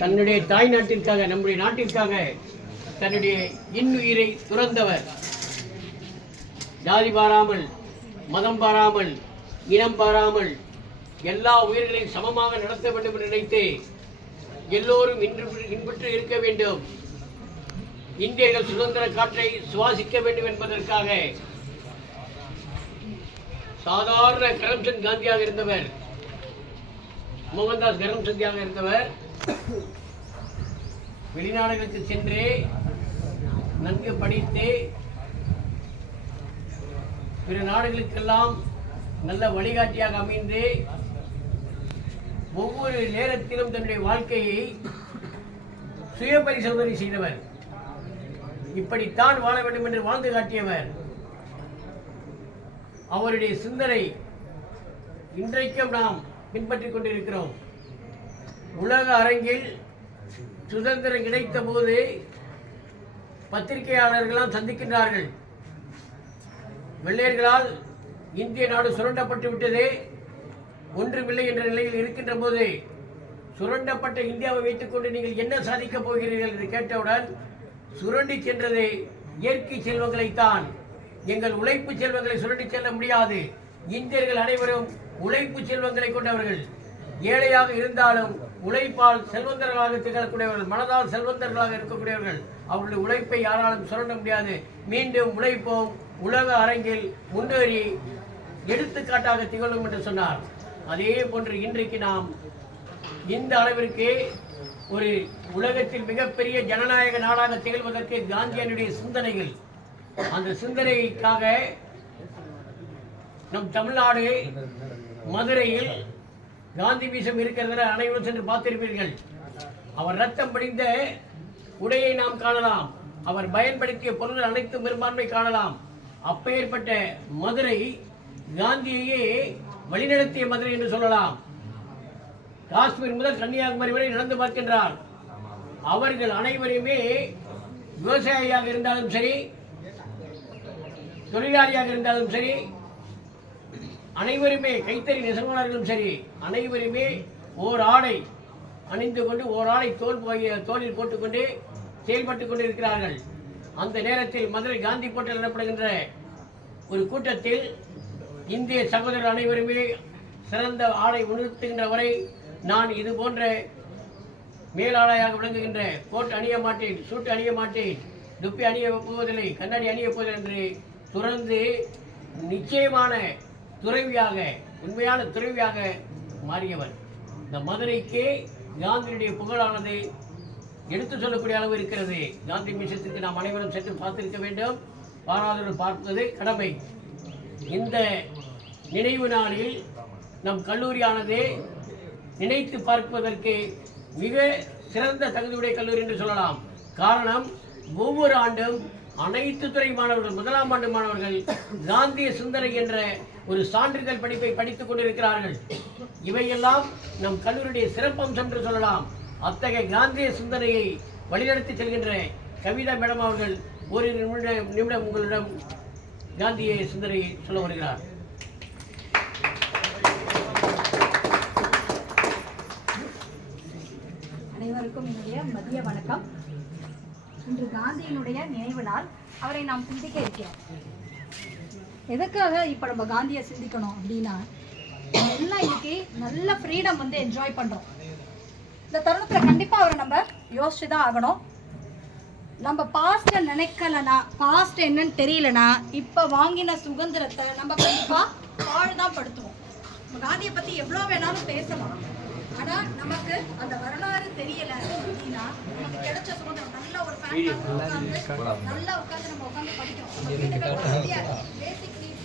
தன்னுடைய தாய் நாட்டிற்காக, நம்முடைய நாட்டிற்காக தன்னுடைய இன்னுயிரை துறந்தவர். ஜாதி பாராமல், மதம் பாராமல், இனம் பாராமல் எல்லா உயிர்களையும் சமமாக நடத்த வேண்டும் என்று நினைத்து எல்லோரும் இன்புற்று இருக்க வேண்டும், இந்தியர்கள் சுதந்திர காற்றை சுவாசிக்க வேண்டும் என்பதற்காக சாதாரண கரம்சந்த் காந்தியாக இருந்தவர், மோகன்தாஸ் கரம்சந்தியாக இருந்தவர் வெளிநாடுகளுக்கு சென்று நன்கு படித்து பிற நாடுகளுக்கெல்லாம் நல்ல வழிகாட்டியாக அமைந்து ஒவ்வொரு நேரத்திலும் தன்னுடைய வாழ்க்கையை சுய பரிசோதனை செய்தவர். இப்படித்தான் வாழ வேண்டும் என்று வாழ்ந்து காட்டியவர். அவருடைய சிந்தனை இன்றைக்கும் நாம் பின்பற்றிக் கொண்டிருக்கிறோம். உலக அரங்கில் சுதந்திரம் கிடைத்த போது பத்திரிகையாளர்களால் சந்திக்கின்றார்கள். வெள்ளையர்களால் இந்திய நாடு சுரண்டப்பட்டு விட்டது, ஒன்றுமில்லை என்ற நிலையில் இருக்கின்ற போது சுரண்டப்பட்ட இந்தியாவை வைத்துக் கொண்டு நீங்கள் என்ன சாதிக்கப் போகிறீர்கள் என்று கேட்டவுடன் சுரண்டி சென்றது இயற்கை செல்வங்களைத்தான், எங்கள் உழைப்பு செல்வங்களை சுரண்டி செல்ல முடியாது. இந்தியர்கள் அனைவரும் உழைப்பு செல்வங்களை கொண்டவர்கள், ஏழையாக இருந்தாலும் உழைப்பால் செல்வந்தர்களாக திகழக்கூடியவர்கள், மனதால் செல்வந்தர்களாக இருக்கக்கூடியவர்கள். அவர்களுடைய உழைப்பை யாராலும் சுரண்ட முடியாது. மீண்டும் உழைப்போம், உலக அரங்கில் முன்னேறி எடுத்துக்காட்டாக திகழும் என்று சொன்னார். அதே போன்று இன்றைக்கு நாம் இந்த அளவிற்கு ஒரு உலகத்தில் மிகப்பெரிய ஜனநாயக நாடாக திகழ்வதற்கு காந்தியனுடைய சிந்தனைகள், அந்த சிந்தனைக்காக நம் தமிழ்நாடு மதுரையில் காந்தி மீசம் இருக்கிறத அனைவரும் சென்று பார்த்திருப்பீர்கள். அவர் ரத்தம் படிந்த உடையை நாம் காணலாம், அவர் பயன்படுத்திய பொருள்கள் அனைத்தும் பெரும்பான்மை காணலாம். அப்பேற்பட்ட மதுரை காந்தியையே வழிநடத்திய மதுரை என்று சொல்லலாம். காஷ்மீர் முதல் கன்னியாகுமரி வரை நடந்து பார்க்கின்றார். அவர்கள் அனைவருமே விவசாயியாக இருந்தாலும் சரி, தொழிலாளியாக இருந்தாலும் சரி, அனைவருமே கைத்தறி நெசவாளர்களும் சரி, அனைவருமே ஓர் ஆடை அணிந்து கொண்டு ஓர் ஆடை தோளில் போட்டுக்கொண்டு செயல்பட்டுக் கொண்டிருக்கிறார்கள். அந்த நேரத்தில் மதுரை காந்தி போட்டல் எனப்படுகின்ற ஒரு கூட்டத்தில் இந்திய சகோதரர் அனைவருமே சிறந்த ஆடை உணர்த்துகின்ற வரை நான் இது போன்ற மேலாடையாக விளங்குகின்ற கோட் அணிய மாட்டேன், சூட்டு அணிய மாட்டேன், துப்பி அணிய போவதில்லை, கண்ணாடி அணிய போவதில்லை என்று துறந்து நிச்சயமான துறவியாக, உண்மையான துறவியாக மாறியவர். இந்த மதுரைக்கு காந்தியுடைய புகழானது எடுத்து சொல்லக்கூடிய அளவு இருக்கிறது. காந்தி மிஷத்துக்கு நாம் அனைவரும் சென்று பார்த்திருக்க வேண்டும், பாராளுமன்றம் பார்ப்பது கடமை. இந்த நினைவு நாளில் நம் கல்லூரியானது நினைத்து பார்ப்பதற்கு மிக சிறந்த தகுதியுடைய கல்லூரி என்று சொல்லலாம். காரணம், ஒவ்வொரு ஆண்டும் அனைத்து துறை மாணவர்கள், முதலாம் ஆண்டு மாணவர்கள் காந்திய சிந்தனை என்ற ஒரு சான்றிதழ் படிப்பை படித்துக் கொண்டிருக்கிறார்கள். இவையெல்லாம் நம் கல்லூரியுடைய சிறப்பம்சம் என்று சொல்லலாம். அத்தகைய காந்திய சிந்தனையை வழிநடத்தி செல்கின்ற கவிதா மேடம் அவர்கள் ஒரு நிமிடம் உங்களிடம் காந்திய சிந்தனையை சொல்ல வருகிறார். அனைவருக்கும் என்னுடைய மதிய வணக்கம். இன்று காந்தியினுடைய நினைவு நாள். அவரை நாம் சிந்திக்க இருக்கிறோம். எதுக்காக இப்போ நம்ம காந்தியை சிந்திக்கணும் அப்படின்னா, எல்லாம் இன்னைக்கு நல்ல ஃப்ரீடம் வந்து என்ஜாய் பண்ணுறோம். இந்த தருணத்தில் கண்டிப்பாக அவரை நம்ம யோசிச்சு தான் ஆகணும். நம்ம பாஸ்ட்டை நினைக்கலனா, பாஸ்ட் என்னன்னு தெரியலனா, இப்போ வாங்கின சுதந்திரத்தை நம்ம கண்டிப்பாக பாழ்தான் படுத்துவோம். நம்ம காந்தியை பற்றி எவ்வளோ வேணாலும் பேசலாம், ஆனால் நமக்கு அந்த வரலாறு தெரியலை அப்படின்னா நமக்கு கிடைச்ச சுதந்திரம் நல்ல ஒரு நல்லா உட்காந்து நம்ம உட்காந்து படிக்கிறோம். பேசிக் நீட்ஸ்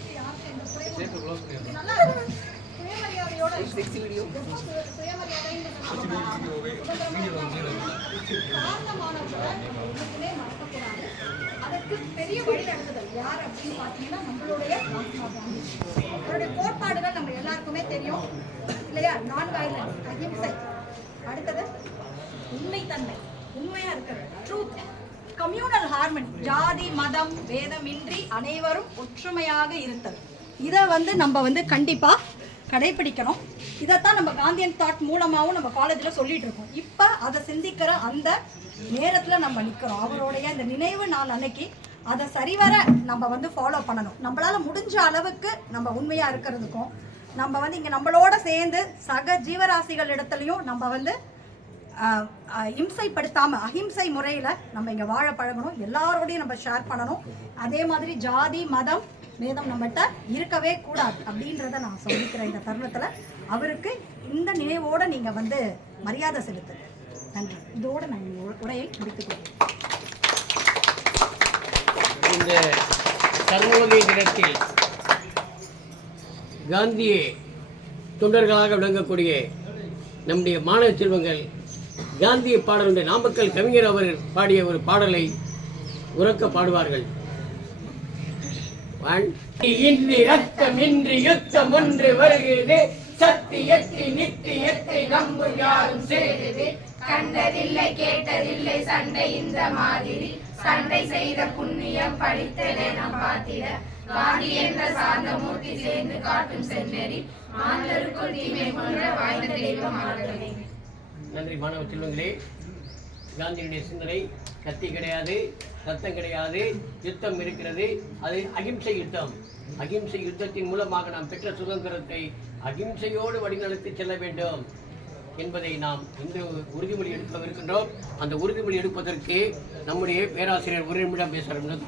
நல்லா சுயமரியாதையோட சுயமரியாதை மறக்கக்கூடாது. அதற்கு பெரிய வழி நடத்துதல் யார் அப்படின்னு பார்த்தீங்கன்னா நம்மளுடைய மகாத்மா காந்தி. அவருடைய கோட்பாடுகள் நம்ம எல்லாருக்குமே தெரியும் இல்லையா? நான் வயலன்ஸ், அஹிம்சை, அடுத்தது உண்மைத்தன்மை, உண்மையா இருக்கிறது, ட்ரூத், கம்யூனல் ஹார்மனி, ஜாதி மதம் வேதமின்றி அனைவரும் ஒற்றுமையாக இருத்தல். இதை நம்ம கண்டிப்பாக கடைபிடிக்கணும். இதைத்தான் நம்ம காந்தியன் தாட் மூலமாகவும் நம்ம காலேஜில் சொல்லிட்டு இருக்கோம். இப்போ அதை சிந்திக்கிற அந்த நேரத்தில் நம்ம நிற்கிறோம். அவருடைய இந்த நினைவு நாள் அன்னைக்கு அதை சரிவர நம்ம வந்து ஃபாலோ பண்ணணும். நம்மளால் முடிஞ்ச அளவுக்கு நம்ம உண்மையாக இருக்கிறதுக்கும் நம்ம வந்து இங்கே நம்மளோட சேர்ந்து சக ஜீவராசிகள் இடத்துலையும் நம்ம வந்து இம்சைப்படுத்தாமல் அஹிம்சை முறையில் நம்ம இங்கே வாழ பழகணும். எல்லாரோடையும் நம்ம ஷேர் பண்ணணும். அதே மாதிரி ஜாதி மதம் வேதம் நம்மகிட்ட இருக்கவே கூடாது அப்படின்றத நான் சொல்லிக்கிறேன். இந்த தருணத்தில் அவருக்கு இந்த நினைவோடு நீங்கள் வந்து மரியாதை செலுத்துங்க. நன்றி. இதோடு நான் உரையை முடித்துக்கொள்கிறேன். இந்த சர்வோதய தினத்தில் காந்திய தொண்டர்களாக விளங்கக்கூடிய நம்முடைய மாணவ செல்வங்கள் காந்திய பாடலுடைய நாமக்கல் கவிஞர் அவர்கள் பாடிய ஒரு பாடலை உறக்க பாடுவார்கள். இன்றி ரத்தம் இன்றி யுத்தம் ஒன்று வருகிறது, சத்தியத்தை நித்தியத்தை நம்ம யாரும் சேருது, கண்டதில்லை கேட்டதில்லை சண்டை இந்த மாதிரி, சண்டை செய்த புண்ணியம் படித்தன நம் பாத்திர, காந்தி என்ற சார்ந்த மூர்த்தி சேர்ந்து காட்டும் சென்னறி, மாந்தருக்குள் தீமை கொன்ற வாய்ந்த தெய்வம் ஆளுநரே. நன்றி மாணவ செல்வங்களே. காந்தியுடைய சிந்தனை கத்தி கிடையாது, ரத்தம் கிடையாது, யுத்தம் இருக்கிறது. அது அகிம்சை யுத்தம். அகிம்சை யுத்தத்தின் மூலமாக நாம் பெற்ற சுதந்திரத்தை அகிம்சையோடு வழிநடத்தி செல்ல வேண்டும் என்பதை நாம் இன்று உறுதிமொழி எடுக்கவிருக்கின்றோம். அந்த உறுதிமொழி எடுப்பதற்கு நம்முடைய பேராசிரியர் ஒரு நிமிடம் பேசுகிறார்கள்.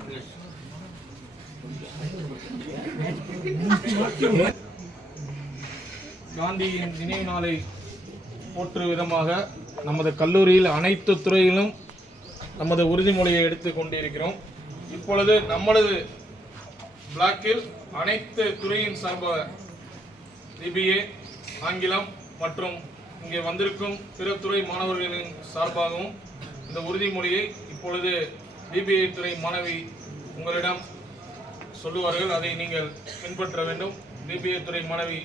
காந்தியின் நினைவு நாளை போற்றும் விதமாக நமது கல்லூரியில் அனைத்து துறையிலும் நமது உறுதிமொழியை எடுத்து கொண்டிருக்கிறோம். இப்பொழுது நமது பிளாக்கில் அனைத்து துறையின் சார்பாக பிபிஏ, ஆங்கிலம் மற்றும் இங்கே வந்திருக்கும் பிற துறை மாணவர்களின் சார்பாகவும் இந்த உறுதிமொழியை இப்பொழுது பிபிஏ துறை மாணவி உங்களிடம் சொல்லுவார்கள். அதை நீங்கள் பின்பற்ற வேண்டும். பிபிஏ துறை மாணவி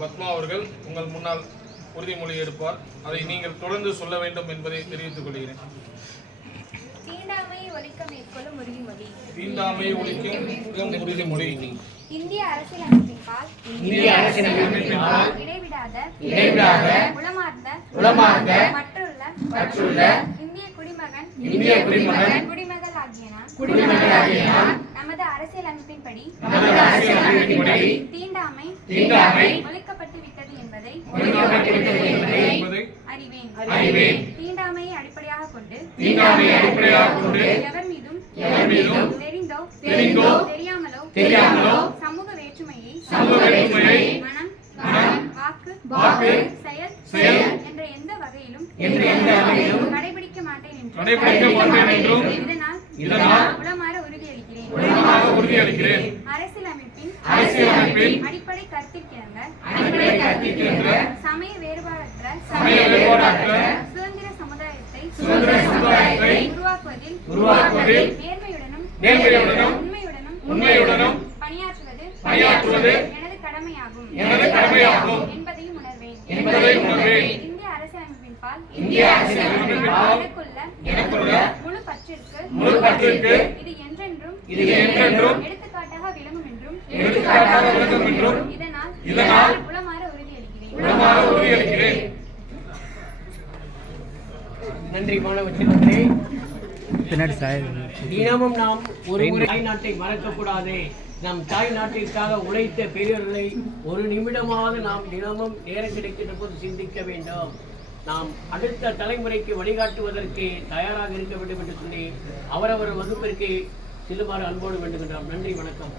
பத்மா அவர்கள் உங்கள் முன்னால் உறுதிமொழி எடுப்பார். அதை நீங்கள் தொடர்ந்து சொல்ல வேண்டும் என்பதை தெரிவித்துக் கொள்கிறேன். தீண்டாமையை ஒழிக்க மேற்கொள்ளும் உறுதிமொழி. தீண்டாமையை ஒழிக்கும் உறுதிமொழி. இந்திய அரசியலமைப்பின்பால் இடைவிடாத உளமார்ந்த மற்றுள்ள இந்திய குடிமகன் குடிமகள் ஆகிய நாம் நமது அரசியலமைப்பின்படி தீண்டாமை ஒழிக்கப்பட்டு விட்டது என்பதை அறிவேன். தீண்டாமையை அடிப்படையாக கொண்டு எவர் மீதும் தெரிந்தோ தெரியாமலோ சமூக வேற்றுமையை மனம் வாக்கு செயல் என்ற எந்த வகையிலும் கடைபிடிக்க மாட்டேன் என்றும் இதனால் உளமாற உறுதியளிக்கிறேன். அரசியலமைப்பின் அடிப்படை கருத்திற்கிணங்க சமய வேறுபாடற்ற சுதந்திர சமுதாயத்தை உருவாக்குவதில் நேர்மையுடனும் உண்மையுடனும் பணியாற்றுவது எனது கடமையாகும் என்பதையும் உணர்வேன். இந்திய அரசியலமைப்பின்பால் எனக்குள்ள முழு பற்றிற்கு இது என்றென்றும் எடுத்துக்காட்டாக விளங்கும் என்றும் இதனால் உளமாற உறுதியளிக்கிறேன். நன்றி மாணவ செல்வங்களே. தினமும் நாம் ஒரு தாய் நாட்டை மறக்கக்கூடாது. நம் தாய் நாட்டிற்காக உழைத்த பெரியவர்களை ஒரு நிமிடமாவது நாம் தினமும் நேரம் கிடைக்கின்ற போது சிந்திக்க வேண்டும். நாம் அடுத்த தலைமுறைக்கு வழிகாட்டுவதற்கு தயாராக இருக்க வேண்டும் என்று சொல்லி அவரவர் வகுப்பிற்கு செல்லுமாறு அன்போடு வேண்டுகின்றோம். நன்றி, வணக்கம்.